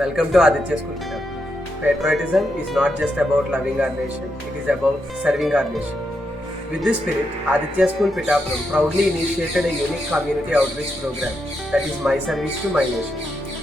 Welcome to Aditya School Pickup. Patriotism is not just about loving our nation, it is about serving our nation. With this spirit, Aditya School Pittapuram proudly initiated a unique community outreach program that is My Service to My Nation.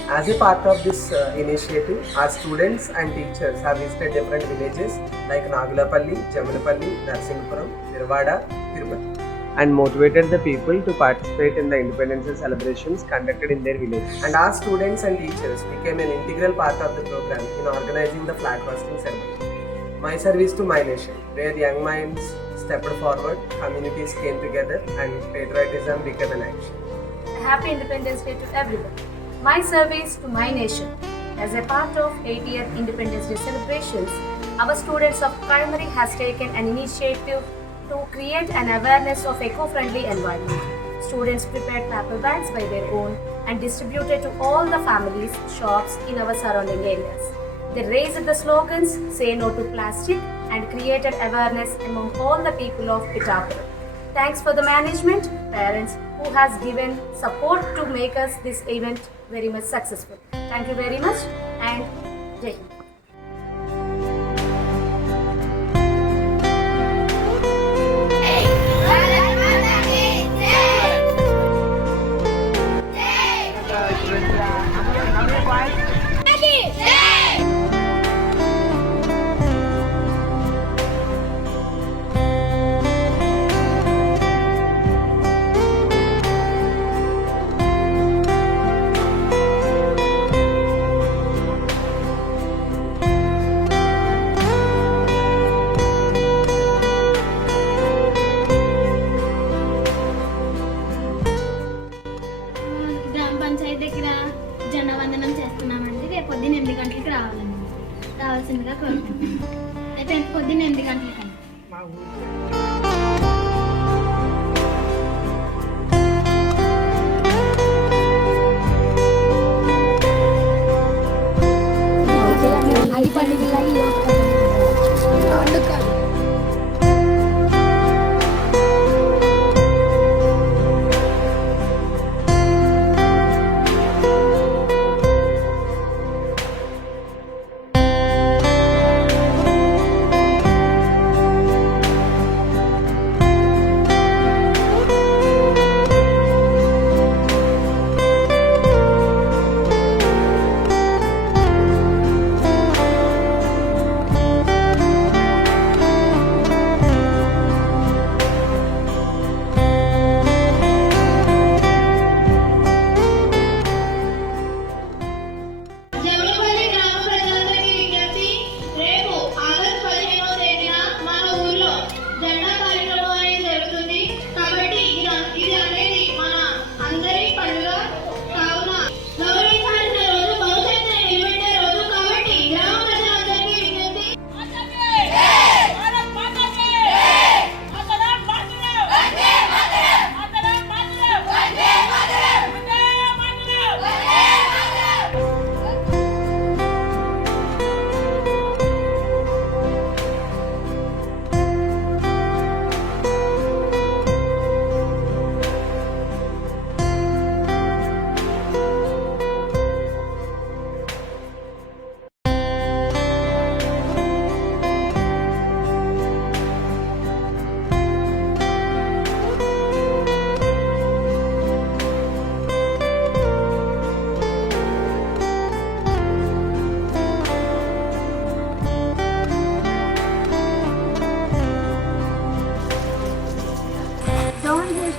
As a part of this initiative, our students and teachers have visited different villages like Nagulapalli, Jamunapalli, Narsingapuram, Nirvada, Tirupati, and motivated the people to participate in the independence Day celebrations conducted in their village. And our students and teachers became an integral part of the program in organizing the flag hosting ceremony. My Service to My Nation, where young minds stepped forward, communities came together, and patriotism became an action. A happy Independence Day to everyone. My Service to My Nation. As a part of 80th Independence Day celebrations, our students of primary has taken an initiative to create an awareness of eco-friendly environment. Students prepared paper bags by their own and distributed to all the families, shops in our surrounding areas. They raised the slogans, "Say No to Plastic," and created awareness among all the people of Pittapuram. Thanks for the management, parents who has given support to make us this event very much successful. Thank you very much and Jai Hind. Panchayat దగ్గర జనవందనం చేస్తున్నామండి. రేపు పొద్దున్న 8 గంటలకు రావాల్సిందిగా కోరుకుంటున్నాం. రేపు పొద్దున్న 8 గంటలకండి.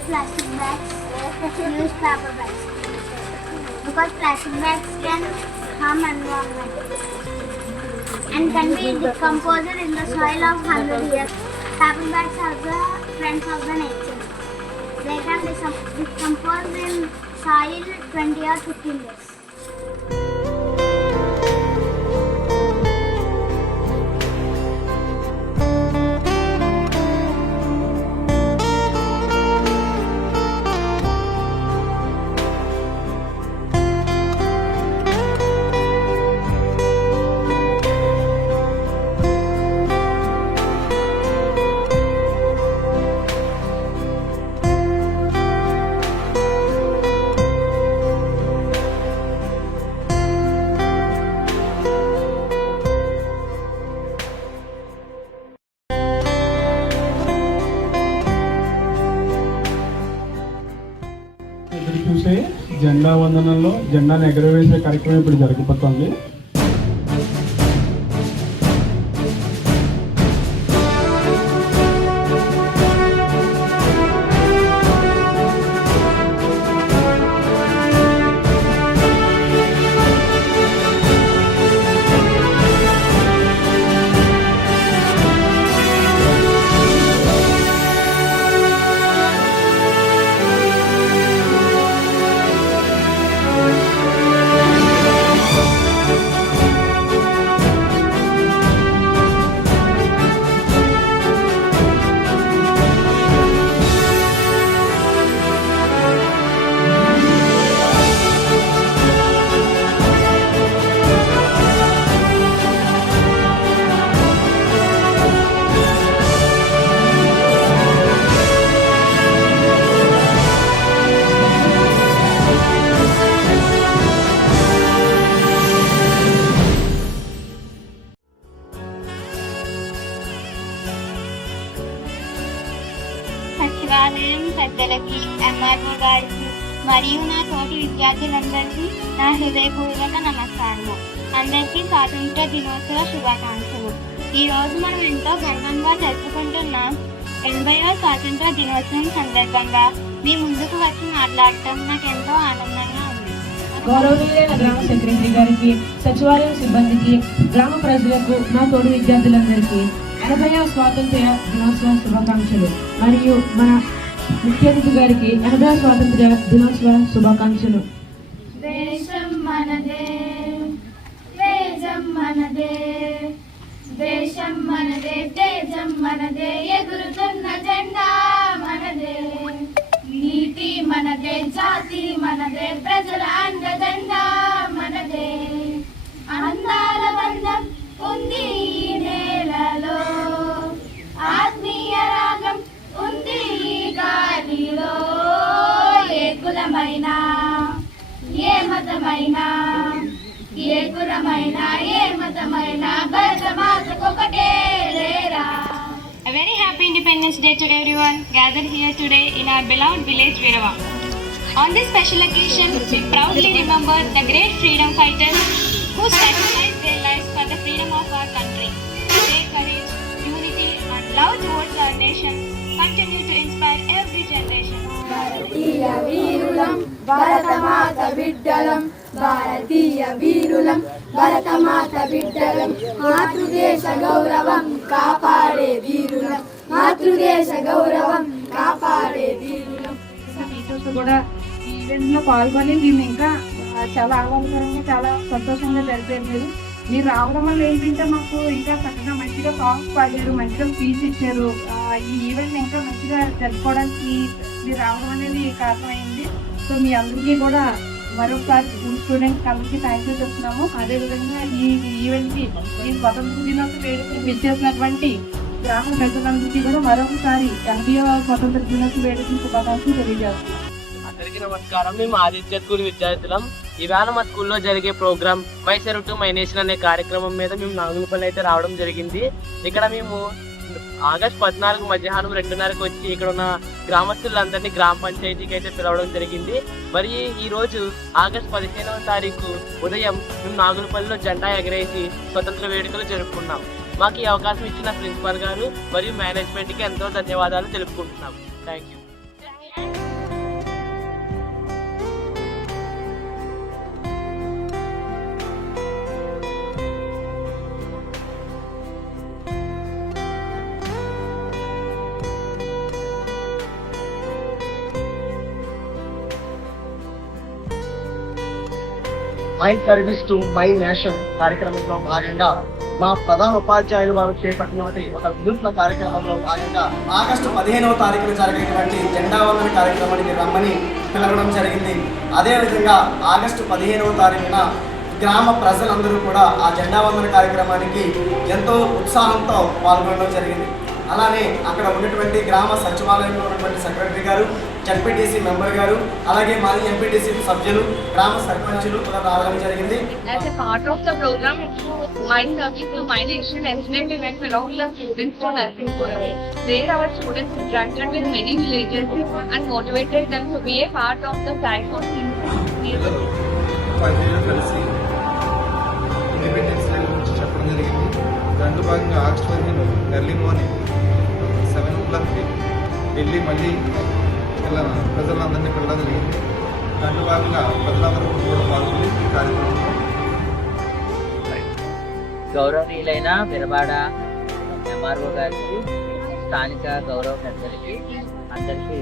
Plastic bags, use paper bags because plastic bags can harm environment and can be decomposed in the soil of 100 years. Paper bags are the friends of the nature. They can decompose in soil 20 or 15 days. ఎదురు చూసే జెండా వందనంలో జెండాను ఎగరవేసే కార్యక్రమం ఇప్పుడు జరగబోతోంది. సచివాలయం పెద్దలకి, MRO గారికి మరియు నా తోటి విద్యార్థులందరికీ నా హృదయపూర్వక నమస్కారము. అందరికీ స్వాతంత్ర దినోత్సవ శుభాకాంక్షలు. ఈరోజు మనం ఎంతో గర్వంగా జరుపుకుంటున్న 80వ స్వాతంత్ర దినోత్సవం సందర్భంగా మీ ముందుకు వచ్చి మాట్లాడటం నాకు ఎంతో ఆనందంగా ఉంది. గౌరవనీయులైన గ్రామ సెక్రటరీ గారికి, సచివాలయం సిబ్బందికి, గ్రామ ప్రజలకు, నా తోటి విద్యార్థులందరికీ 80వ స్వాతంత్ర్య దినోత్సవ శుభాకాంక్షలు మరియు మన ముఖ్య అతిథి గారికి 80వ స్వాతంత్ర్య దినోత్సవ శుభాకాంక్షలు. దేశం మనదే, తేజం మనదే, దేశం మనదే, తేజం మనదే, ఎగురుతున్న జెండా మనదే, నీతి మనదే, జాతి మనదే, ప్రజల అండదండా మనదే, అందాల బంధం ఉంది ఈ నేలలో, ఆత్మీయ రాగం ఉంది ఈ గాలిలో, ఏ కులమైనా, ఏ మతమైనా, ఏ కులమైనా, ఏ మతమైనా, భరతమాతకొకటే లేరా. A very happy Independence Day to everyone gathered here today in our beloved village Virava. On this special occasion, we proudly remember the great freedom fighters who sacrificed their lives for the freedom of our country. Their courage, unity and love towards our nation continue to inspire every generation. భారతీయ వీరులం భరతమాత బిడ్డలం, భారతీయ వీరులం భరతమాత బిడ్డలం, మాతృదేశ గౌరవం కాపాడే వీరులం, మాతృదేశ గౌరవం కాపాడే వీరులం. Teachers కూడా ఈ event లో పాల్గొని మేము ఇంకా చాలా ఆహ్లాదకరంగా, చాలా సంతోషంగా జరిపేది. మీరు రావడం వల్ల ఏంటంటే మాకు ఇంకా చక్కగా మంచిగా సాంగ్స్ పాడారు, మంచిగా స్పీచ్ ఇచ్చారు. ఈ ఈవెంట్ ఇంకా మంచిగా జరుపుకోవడానికి మీరు రావడం అనేది కారణమైంది. సో మీ అందరికీ కూడా మరొకసారి స్టూడెంట్స్ అందరికీ థ్యాంక్ యూ చెప్తున్నాము. అదేవిధంగా ఈ ఈవెంట్కి, ఈ స్వతంత్ర దినోత్సవ వేడుకలు విచ్చేసినటువంటి గ్రామ ప్రజలందరికీ కూడా మరొకసారి 80వ స్వతంత్ర దినోత్సవ వేడుకల శుభాకాంక్షలు తెలియజేస్తున్నాం. అందరికీ నమస్కారం. మేము ఆదిత్య స్కూల్ విద్యార్థులం. ఈవేళ మా స్కూల్లో జరిగే programme myself to my nation అనే కార్యక్రమం మీద మేము నాగులపల్లి అయితే రావడం జరిగింది. ఇక్కడ మేము ఆగస్టు 14 మధ్యాహ్నం 2:30కి వచ్చి ఇక్కడ ఉన్న గ్రామస్తులందరినీ గ్రామ పంచాయతీకి అయితే పిలవడం జరిగింది. మరి ఈ రోజు ఆగస్టు 15వ తారీఖు ఉదయం మేము నాగులపల్లిలో జెండా ఎగరేసి స్వతంత్ర వేడుకలు జరుపుకున్నాం. మాకు ఈ అవకాశం ఇచ్చిన ప్రిన్సిపల్ గారు మరియు మేనేజ్మెంట్కి ఎంతో ధన్యవాదాలు తెలుపుకుంటున్నాం. Thank you. My service to my nation కార్యక్రమంలో భాగంగా మా ప్రధాన ఉపాధ్యాయులు వారు చేపట్టినటువంటి ఒక వినూత్న కార్యక్రమంలో భాగంగా ఆగస్టు 15వ తారీఖున జరిగేటువంటి జెండా వందన కార్యక్రమానికి రమ్మని పిలవడం జరిగింది. అదేవిధంగా ఆగస్టు 15వ తారీఖున గ్రామ ప్రజలందరూ కూడా ఆ జెండా వందన కార్యక్రమానికి ఎంతో ఉత్సాహంతో పాల్గొనడం జరిగింది. అలానే అక్కడ ఉన్నటువంటి గ్రామ సచివాలయంలో ఉన్నటువంటి సెక్రటరీ గారు, జడ్పీటీసీ మెంబర్ గారు, అలాగే మాజీ ఎంపీటీసీ సభ్యులు, గ్రామ సర్పంచులు కూడా రావడం జరిగింది. As a part of the program, My Service to My Nation, yesterday we went along the students to Nursing Forum. There our students interacted with many villages and motivated them to be a part of the platform. ఉపాధ్యాయులు కలిసి independence day గురించి చెప్పడం జరిగింది. దాంట్లో భాగంగా August 15 early morning 7 o'clockకి వెళ్ళి మళ్ళీ ప్రజలందరినీ పిల్లడం జరిగింది. దాంట్లో భాగంగా ప్రజలందరూ కూడా పాల్గొని ఈ కార్యక్రమంలో గౌరవనీయులైన విరబాడ ఎంఆర్ఓ గారికి, స్థానిక గౌరవ పెద్దలకి అందరికీ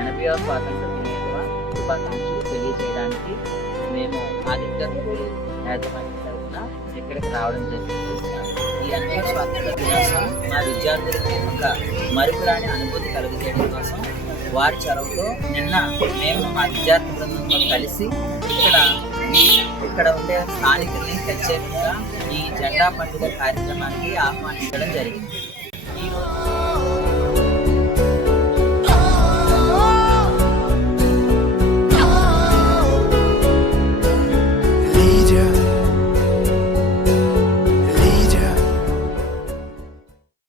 80వ స్వాతంత్ర దినోత్సవ శుభాకాంక్షలు తెలియజేయడానికి మేము ఆదిత్య స్కూల్ యాజమాన్యం తరఫున ఇక్కడికి రావడం జరిగింది. ఈ 80వ స్వాతంత్ర దినోత్సవం మా విద్యార్థులకి ఒక మరుపురాని అనుభూతి కలుగజేయడం కోసం వారి చొరవతో నిన్న మేము మా విద్యార్థి బృందంతో కలిసి ఇక్కడ ఉండే స్థానికుల్ని ప్రత్యేకంగా ఈ జెండా పండుగ కార్యక్రమానికి ఆహ్వానించడం జరిగింది. Lead you